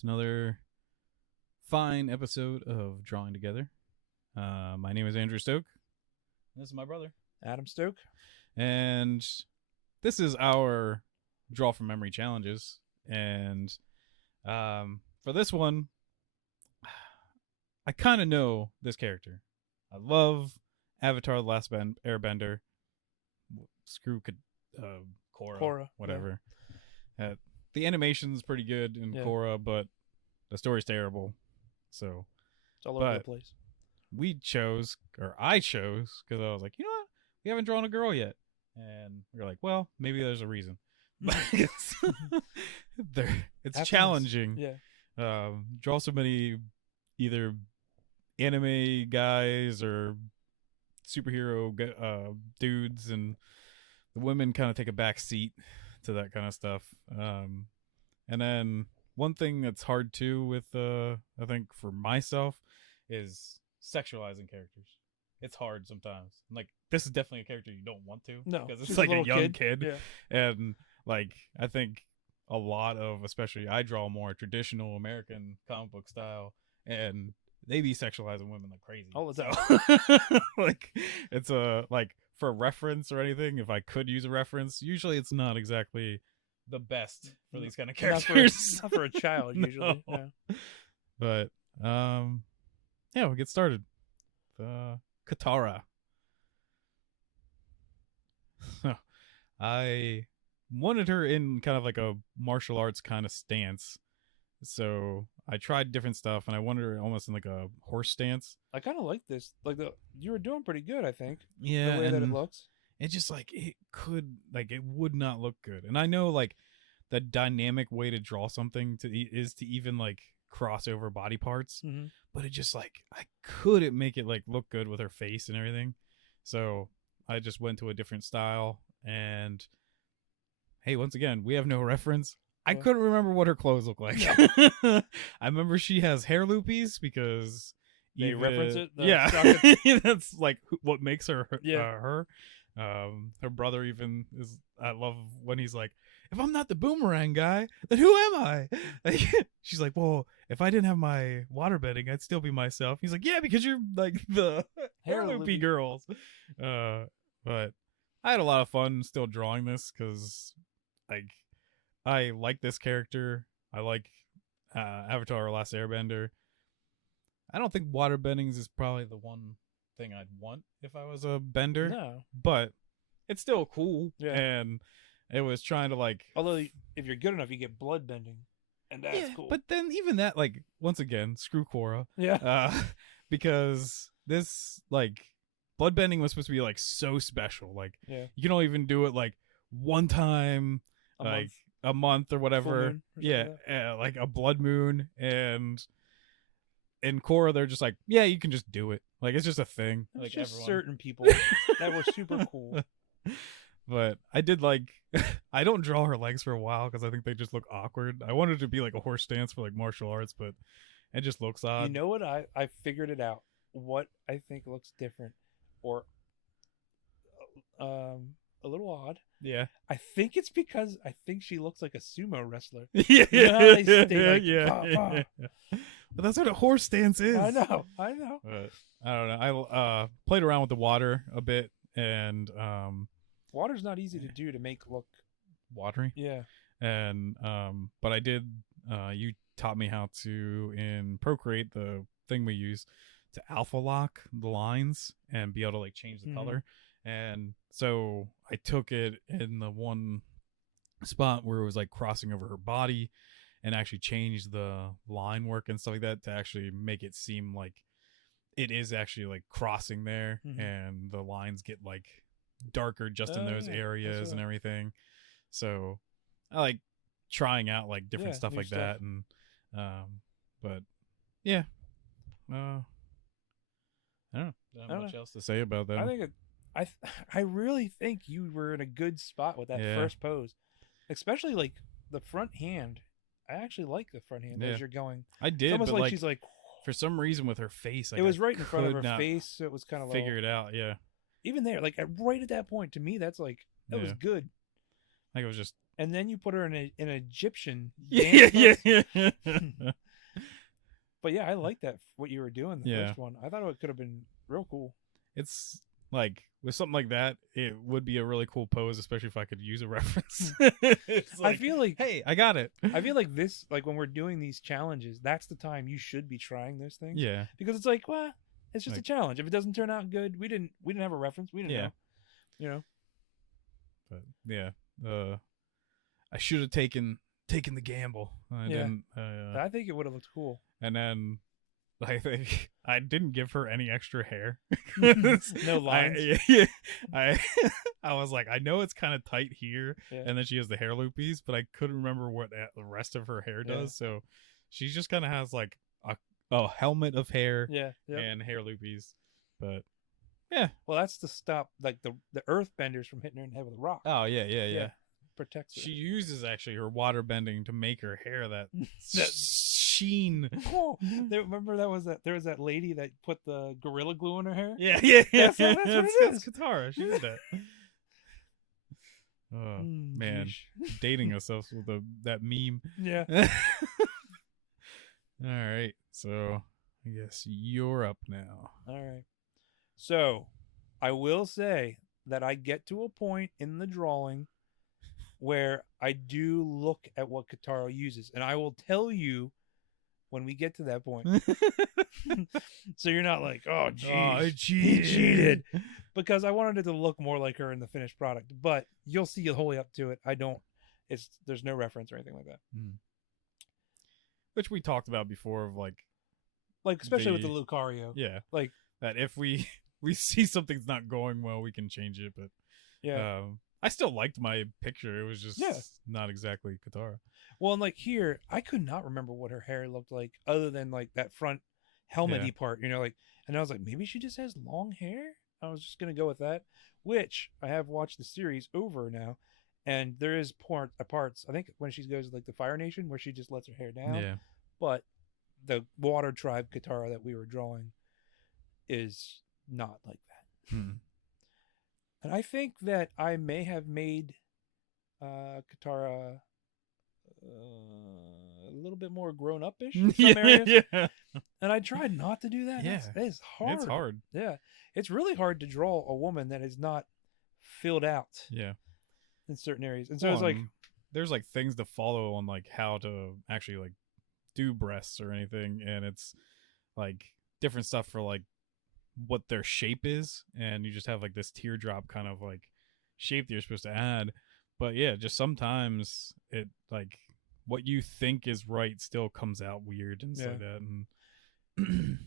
It's another fine episode of Drawing Together. My name is Andrew Stoke. This is my brother, Adam Stoke. And this is our Draw from Memory challenges. And for this one, I kind of know this character. I love Avatar: The Last Airbender. Screw Korra, whatever. Yeah. The animation's pretty good in Korra, but the story's terrible. So it's all over the place. I chose, because I was like, you know what? We haven't drawn a girl yet. And we are like, well, maybe there's a reason. But it's challenging. Yeah. Draw so many either anime guys or superhero dudes, and the women kind of take a back seat to that kind of stuff. And then one thing that's hard too with I think for myself is sexualizing characters. It's hard sometimes. Like, this is definitely a character you don't want to. No, because it's like a young kid. Yeah. And like, I think a lot of, especially I draw more traditional American comic book style, and they be sexualizing women like crazy. All the time. Like, it's like, for reference or anything, if I could use a reference, usually it's not exactly the best for these kind of characters. Not for a child, usually. No. Yeah. But yeah, we'll get started. Katara. I wanted her in kind of like a martial arts kind of stance, so I tried different stuff, and I wanted her almost in like a horse stance. I kind of like this. Like, you were doing pretty good, I think. Yeah, the way that it looks. It just like it would not look good. And I know like the dynamic way to draw something is to even like cross over body parts, but it just like I couldn't make it like look good with her face and everything. So I just went to a different style. And hey, once again, we have no reference. I couldn't remember what her clothes look like. I remember she has hair loopies because they reference it. That's like what makes her her. Her brother even is. I love when he's like, "If I'm not the boomerang guy, then who am I?" Like, she's like, "Well, if I didn't have my waterbending, I'd still be myself." He's like, "Yeah, because you're like the hair loopy girls." But I had a lot of fun still drawing this because like I like this character. I like Avatar: Last Airbender. I don't think waterbendings is probably the one thing I'd want if I was a bender. No. But it's still cool. Yeah. And it was trying to like... Although, if you're good enough, you get blood bending. And that's cool. But then even that, like, once again, screw Korra. Yeah. Because this, like, blood bending was supposed to be, like, so special. Like, you can only even do it, like, one time, a month or whatever. Like a blood moon. And in Korra, they're just like, yeah, you can just do it. Like, it's just a thing. Like, just certain people that were super cool. But I did like, I don't draw her legs for a while because I think they just look awkward. I wanted it to be like a horse stance for like martial arts, but it just looks odd. You know what? I figured it out. What I think looks different, or a little odd. Yeah. I think it's because I think she looks like a sumo wrestler. Yeah. You know how they stay like, But that's what a horse stance is. I know. But I don't know. I played around with the water a bit, and water's not easy to do to make look watery. Yeah. And but I did. You taught me how to in Procreate, the thing we use to alpha lock the lines and be able to like change the color. And so I took it in the one spot where it was like crossing over her body, and actually changed the line work and stuff like that to actually make it seem like it is actually like crossing there, and the lines get like darker just in those areas and everything. So I like trying out like different stuff like that. And but yeah, I don't know much else to say about that. I think I really think you were in a good spot with that first pose, especially like the front hand. I actually like the front hand as you're going. I did, it's almost but like she's like, for some reason with her face, like, it was right in front of her face, so it was kind of figure it out. Yeah, even there, like right at that point, to me, that's like that was good. Like, it was just and then you put her in an Egyptian Yeah, dance. yeah. But yeah, I like that what you were doing the Yeah. first one. I thought it could have been real cool. It's like with something like that, it would be a really cool pose, especially if I could use a reference. It's like, I feel like hey, I got it. I feel like this, like when we're doing these challenges, that's the time you should be trying those things. Yeah. Because it's like, well, it's just Like- a challenge. If it doesn't turn out good, we didn't have a reference. We didn't Yeah. know. You know. But yeah, I should have taken the gamble. I Yeah. didn't. I think it would have looked cool. And then I think I didn't give her any extra hair. No lines. I was like, I know it's kind of tight here, Yeah. and then she has the hair loopies, but I couldn't remember what the rest of her hair does. So she just kind of has like a helmet of hair Yeah. and hair loopies. But yeah. Well, that's to stop like the earth benders from hitting her in the head with a rock. Oh yeah. Protects her. She uses actually her water bending to make her hair that sheen. Oh, remember there was that lady that put the gorilla glue in her hair. Yeah. That's what it is. That's Katara. She did that. Oh man, Geesh. dating ourselves with that meme. Yeah. All right, so I guess you're up now. All right. So, I will say that I get to a point in the drawing where I do look at what Katara uses, and I will tell you when we get to that point. So you're not like, oh, geez, he cheated. Because I wanted it to look more like her in the finished product, but you'll see wholly up to it. There's no reference or anything like that. Which we talked about before of like especially with the Lucario. Yeah. Like that if we see something's not going well, we can change it, but yeah. I still liked my picture. It was just not exactly Katara. Well, and like here, I could not remember what her hair looked like other than like that front helmety part, like, and I was like, maybe she just has long hair. I was just going to go with that, which I have watched the series over now. And there is parts, I think when she goes to like the Fire Nation where she just lets her hair down. Yeah. But the Water Tribe Katara that we were drawing is not like that. And I think that I may have made Katara a little bit more grown up-ish in some areas. Yeah. And I tried not to do that. Yeah. That is hard. It's hard. Yeah. It's really hard to draw a woman that is not filled out. Yeah. In certain areas. And so it's like there's like things to follow on like how to actually like do breasts or anything, and it's like different stuff for like what their shape is, and you just have like this teardrop kind of like shape that you're supposed to add. But yeah, just sometimes it like what you think is right still comes out weird and stuff like that. And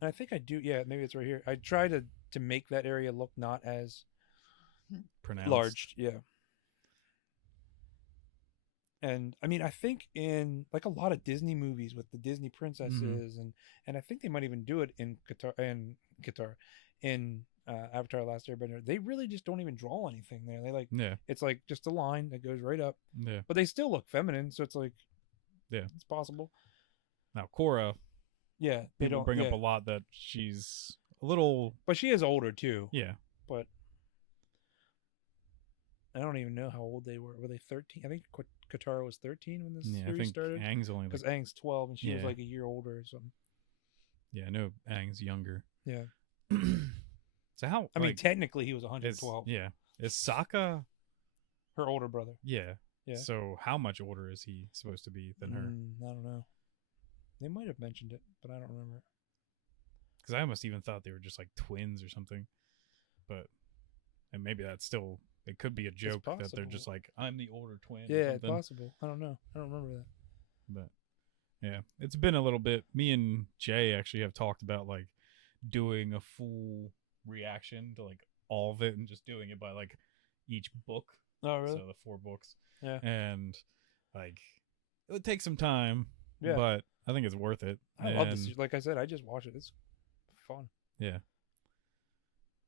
I think I do. Yeah, maybe it's right here. I try to make that area look not as pronounced. Large, yeah. And I mean, I think in like a lot of Disney movies with the Disney princesses, and I think they might even do it in Avatar: Last Airbender. They really just don't even draw anything there. They like, it's like just a line that goes right up. Yeah. But they still look feminine, so it's like, it's possible. Now Korra, they don't bring up a lot that she's a little, but she is older too. Yeah. But I don't even know how old they were. Were they 13? I think Katara was 13 when this series started. Aang's only because Aang's 12 and she was like a year older or something. Yeah, I know Aang's younger. Yeah. So how? I mean, technically he was 112. Is Sokka her older brother? Yeah. So how much older is he supposed to be than her? I don't know. They might have mentioned it, but I don't remember. Because I almost even thought they were just like twins or something. But and maybe that's still. It could be a joke that they're just like, I'm the older twin. Yeah, it's possible. I don't know. I don't remember that. But yeah, it's been a little bit. Me and Jay actually have talked about like doing a full reaction to like all of it and just doing it by like each book. Oh, really? So the 4 books. Yeah. And like it would take some time. Yeah. But I think it's worth it. I love this. Like I said, I just watch it. It's fun. Yeah.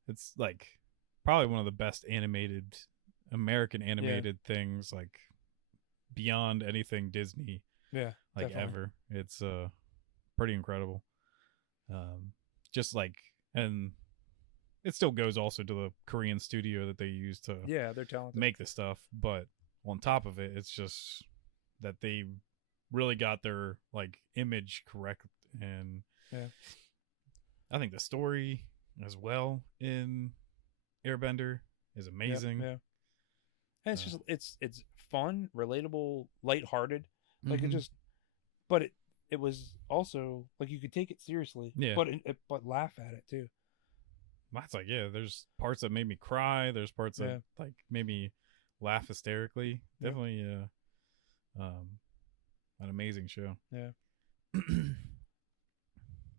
It's like probably one of the best American animated things, like beyond anything Disney. Yeah, like definitely. ever. It's pretty incredible. Just like, and it still goes also to the Korean studio that they use to Yeah, they're talented. make the stuff, but on top of it, it's just that they really got their like image correct, and Yeah. I think the story as well in Airbender is amazing. Yeah. And it's just it's fun, relatable, lighthearted. Like it Mhm. just, but it was also like you could take it seriously, Yeah. but laugh at it too. That's like, yeah, there's parts that made me cry. There's parts Yeah. that like made me laugh hysterically. Yeah. Definitely an amazing show. Yeah.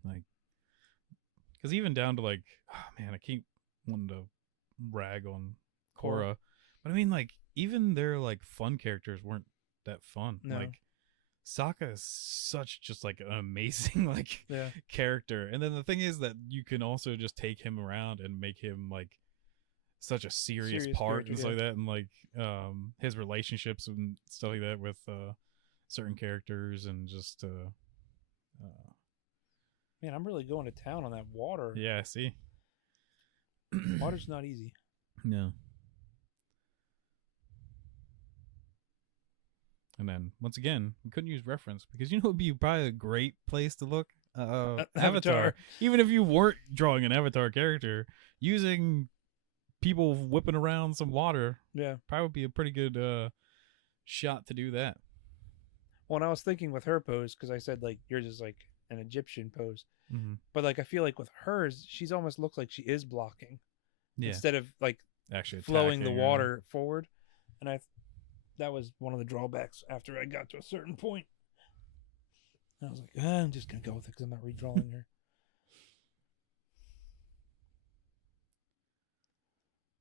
Like, because even down to like, oh man, I keep wanting to rag on Korra, but I mean, like, even their like fun characters weren't that fun. No. Like, Sokka is such just like an amazing like Yeah. character, and then the thing is that you can also just take him around and make him like such a serious part and stuff like that, and like his relationships and stuff like that with certain characters, and just Man, I'm really going to town on that water. yeah, see. Water's not easy. No. And then once again, we couldn't use reference because you know it'd be probably a great place to look. Avatar. Even if you weren't drawing an Avatar character, using people whipping around some water, Yeah, probably would be a pretty good shot to do that. Well, and I was thinking with her pose, because I said like yours is like an Egyptian pose, Mm-hmm. but like I feel like with hers, she's almost looks like she is blocking instead of like actually flowing the attacking, water forward. And that was one of the drawbacks after I got to a certain point. And I was like, I'm just gonna go with it because I'm not redrawing her.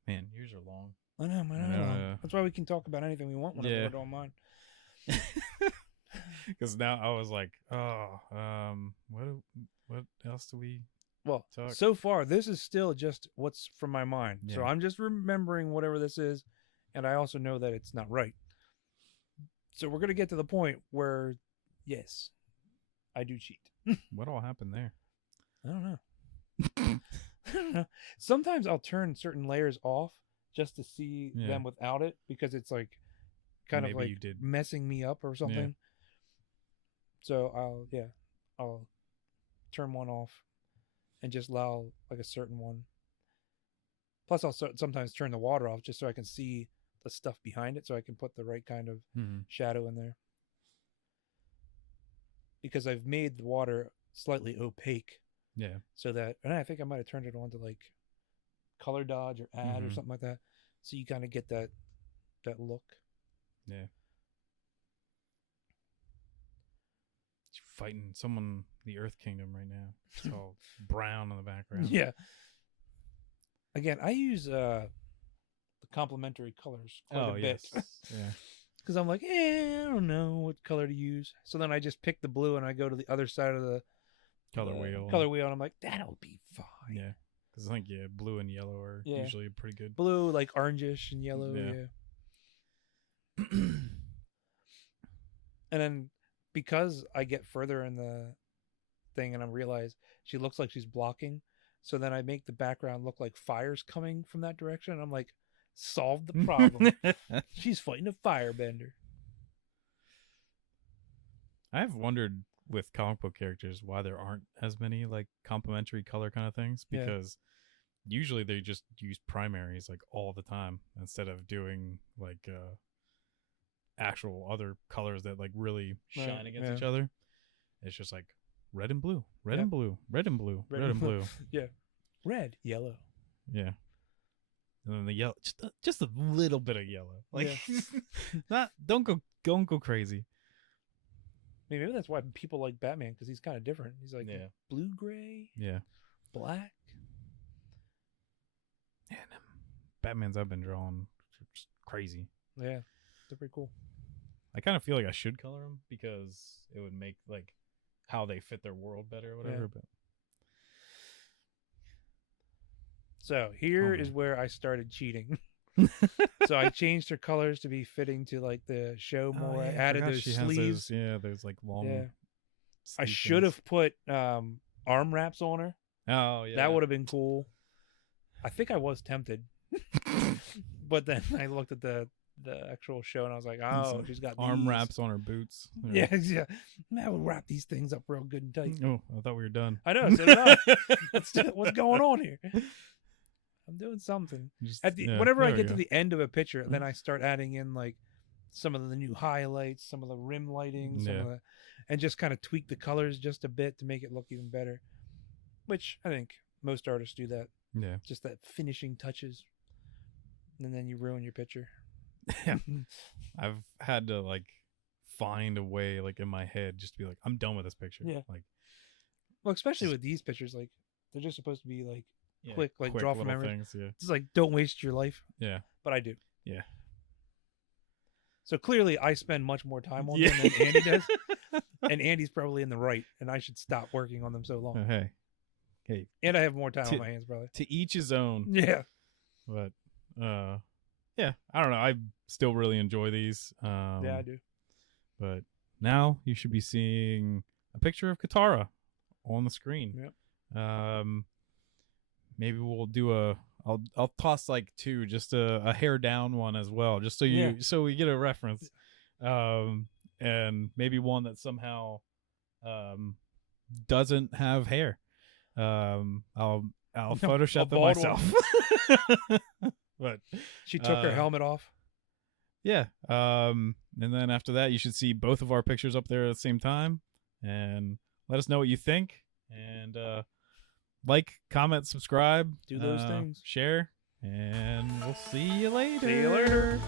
Man, yours are long. I know, man. Yeah. That's why we can talk about anything we want whenever we don't mind. Because now I was like, oh, what else do we Well, talk? so far this is still just what's from my mind. Yeah. So I'm just remembering whatever this is, and I also know that it's not right. So we're gonna get to the point where, yes, I do cheat. What all happened there? I don't know. I don't know. Sometimes I'll turn certain layers off just to see them without it, because it's like kind of like messing me up or something. Yeah. So I'll turn one off and just allow like a certain one. Plus I'll sometimes turn the water off just so I can see the stuff behind it, so I can put the right kind of shadow in there. Because I've made the water slightly opaque. Yeah. So that, and I think I might have turned it on to like color dodge or add or something like that. So you kind of get that look. Yeah. You're fighting someone, the Earth Kingdom right now. It's all brown in the background. Yeah. Again, I use the complementary colors quite a bit. Yeah. Because I'm like, I don't know what color to use. So then I just pick the blue and I go to the other side of the color wheel. And I'm like, that'll be fine. Yeah. Because I think, blue and yellow are usually pretty good. Blue, like orangish, and yellow, yeah. And then because I get further in the thing and I realize she looks like she's blocking, so then I make the background look like fire's coming from that direction. I'm like, solve the problem. She's fighting a firebender. I've wondered with comic book characters why there aren't as many like complementary color kind of things, because usually they just use primaries like all the time instead of doing like actual other colors that like really shine against each other. It's just like red and blue, red and blue, red and blue, red and blue. Yeah. Red, yellow. Yeah. And then the yellow, just a little bit of yellow. Like, don't go crazy. Maybe that's why people like Batman, because he's kind of different. He's like blue, gray, black. And Batmans I've been drawing just crazy. Yeah, they're pretty cool. I kind of feel like I should color them because it would make like how they fit their world better or whatever. But so here is where I started cheating. So I changed her colors to be fitting to like the show more. I added those sleeves. Those like long. Yeah. I should have put arm wraps on her. Oh yeah, that would have been cool. I think I was tempted, but then I looked at the actual show and I was like, oh, she's got arm these. wraps on her boots. Yeah. Man, I would wrap these things up real good and tight. Oh, I thought we were done. I know. So did I. What's going on here? I'm doing something. Whenever I get to the end of a picture, then I start adding in like some of the new highlights, some of the rim lighting, and just kind of tweak the colors just a bit to make it look even better. Which I think most artists do that. Yeah. Just that finishing touches. And then you ruin your picture. I've had to like find a way like in my head just to be like, I'm done with this picture. Yeah. Like, well, especially with these pictures, like they're just supposed to be like quick draw from memory. Things, It's like, don't waste your life. Yeah. But I do. Yeah. So clearly I spend much more time on them than Andy does. And Andy's probably in the right, and I should stop working on them so long. Hey. And I have more time on my hands, probably. To each his own. Yeah. But yeah, I don't know. I still really enjoy these. Yeah, I do. But now you should be seeing a picture of Katara on the screen. Yep. Maybe we'll do I'll toss like two, just a hair down one as well, just so we get a reference. And maybe one that somehow doesn't have hair. I'll Photoshop them myself. But she took her helmet off. Yeah. And then after that, you should see both of our pictures up there at the same time, and let us know what you think. And like, comment, subscribe, do those things, share, and we'll see you later. See you later.